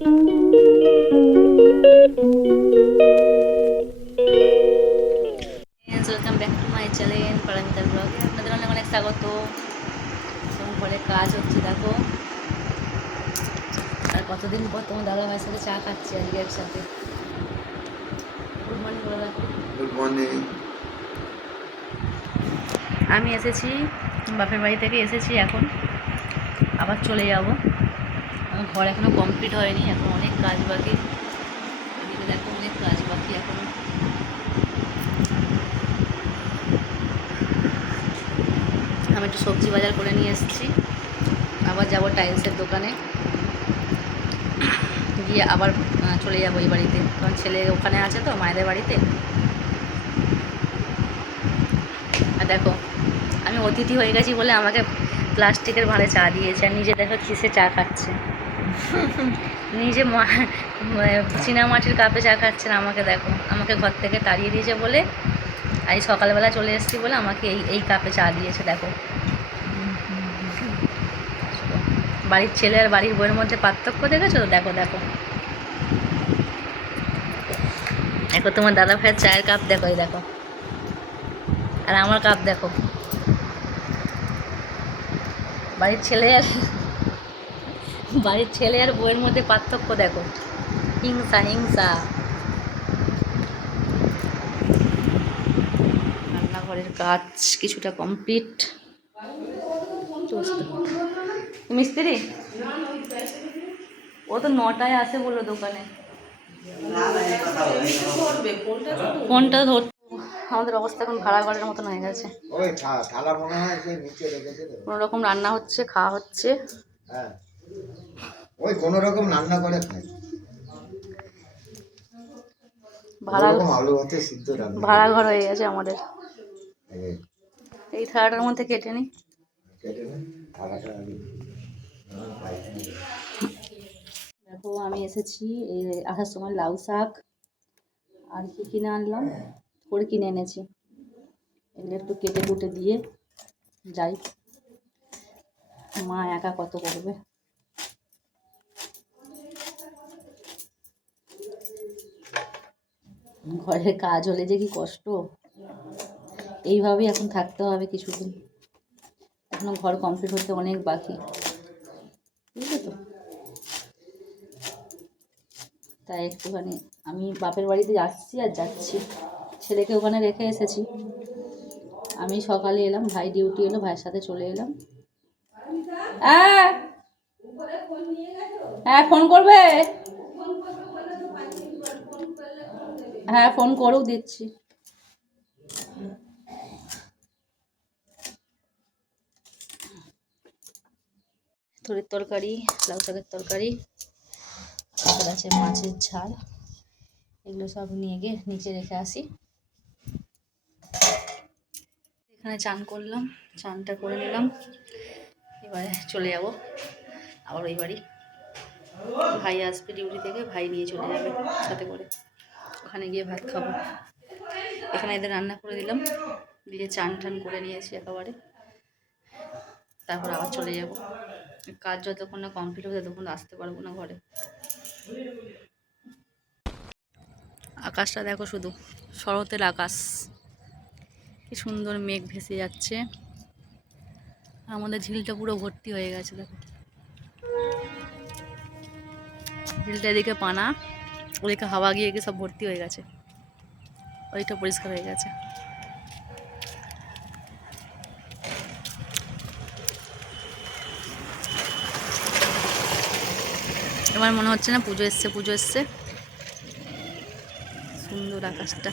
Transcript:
Welcome back to my channel পারামিতার ব্লগে আপনাদের অনেক অনেক স্বাগত। ঘরে কাজ হচ্ছে দেখো, আর কতদিন পর তোমার দাদা ভাইয়ের সাথে চা খাচ্ছি আজকে একসাথে। গুড মর্নিং দাদা। Good morning. আমি এসেছি বাপের বাড়ি থেকে, এসেছি এখন আবার চলে যাব। আমার ঘর এখনও কমপ্লিট হয়নি, এখন অনেক কাজ বাকি। এদিকে দেখো অনেক কাজ বাকি এখনও। আমি একটু সবজি বাজার করে নিয়ে এসেছি, আবার যাব টাইলসের দোকানে, গিয়ে আবার চলে যাবো এই বাড়িতে, কারণ ছেলে ওখানে আছে তো মায়েদের বাড়িতে। আর দেখো আমি অতিথি হয়ে গেছি বলে আমাকে প্লাস্টিকের ভাঁড়ে চা দিয়েছে, আর নিজে দেখো কিসে চা খাচ্ছে। নিজে চীনামাটির কাপে চা খাচ্ছেন, আমাকে দেখো, আমাকে ঘর থেকে তাড়িয়ে দিয়েছে বলে, আজ সকালবেলা চলে এসেছি বলে আমাকে এই কাপে চা দিয়েছে। দেখো বাড়ির ছেলে আর বাড়ির বউয়ের মধ্যে পার্থক্য দেখেছো তো? দেখো দেখো দেখো তোমার দাদা ভাইয়ের চায়ের কাপ দেখো, এই দেখো, আর আমার কাপ দেখো। বাড়ির ছেলে আর বউয়ের মধ্যে পার্থক্য দেখো, হিংসা হিংসা। রান্নাঘরের কাজ কিছুটা কমপ্লিট। মিস্ত্রি ও তো 9টায় আসে বললো দোকানে। ফোনটা ধর, আমাদের অবস্থা এখন ভাড়া ঘরের মতন হয়ে গেছে। কোনো রকম রান্না হচ্ছে, খাওয়া হচ্ছে। ওই কোন রকম রান্না করে খাই, ভাড়া ঘর হয়ে গেছে আমাদের। এই থালাটার মধ্যে কেটে নি। দেখো আমি এসেছি, এই আসার সময় লাউ শাক আর কি কিনে আনলাম, করে কিনে এনেছি। এগুলো একটু কেটে কুটে দিয়ে যাই, মা একা কত করবে। ঘরের কাজ হলে যে কি কষ্ট, এইভাবেই এখন থাকতে হবে কিছুদিন, এখনো ঘর কমপ্লিট হতে অনেক বাকি, বুঝলে তো? তাই একটুখানি আমি বাপের বাড়িতে যাচ্ছি, আর যাচ্ছি, ছেলেকে ওখানে রেখে এসেছি। আমি সকালে এলাম, ভাই ডিউটি এলো, ভাইয়ের সাথে চলে এলাম। হ্যাঁ ফোন করবে, হ্যাঁ ফোন করেও দিচ্ছি। থুরির তরকারি, লাউ শাকের তরকারি, তারপর আছে মাছের ঝাল, এগুলো সব নিয়ে গিয়ে নিচে রেখে আসি। এখানে চান করলাম, চানটা করে নিলাম, এবারে চলে যাব আবার ওই বাড়ি। ভাই আসবে ডিউটি থেকে, ভাই নিয়ে চলে যাবে সাথে করে, ওখানে গিয়ে ভাত খাবো। এখানে এদের রান্না করে দিলাম, দিয়ে চান টান করে নিয়েছি একেবারে, তারপর আবার চলে যাব। কাজ যতক্ষণ না কমপ্লিট হবে ততক্ষণ আসতে পারবো না ঘরে। আকাশটা দেখো শুধু, শরতের আকাশ, কি সুন্দর মেঘ ভেসে যাচ্ছে। আমাদের ঝিলটা পুরো ভর্তি হয়ে গেছে দেখো, ঝিলটা এদিকে পানা, ওদিকে হাওয়া গিয়ে গিয়ে সব ভর্তি হয়ে গেছে, ওইটা পরিষ্কার হয়ে গেছে। এবার মনে হচ্ছে না পুজো এসছে, পুজো এসছে। সুন্দর আকাশটা।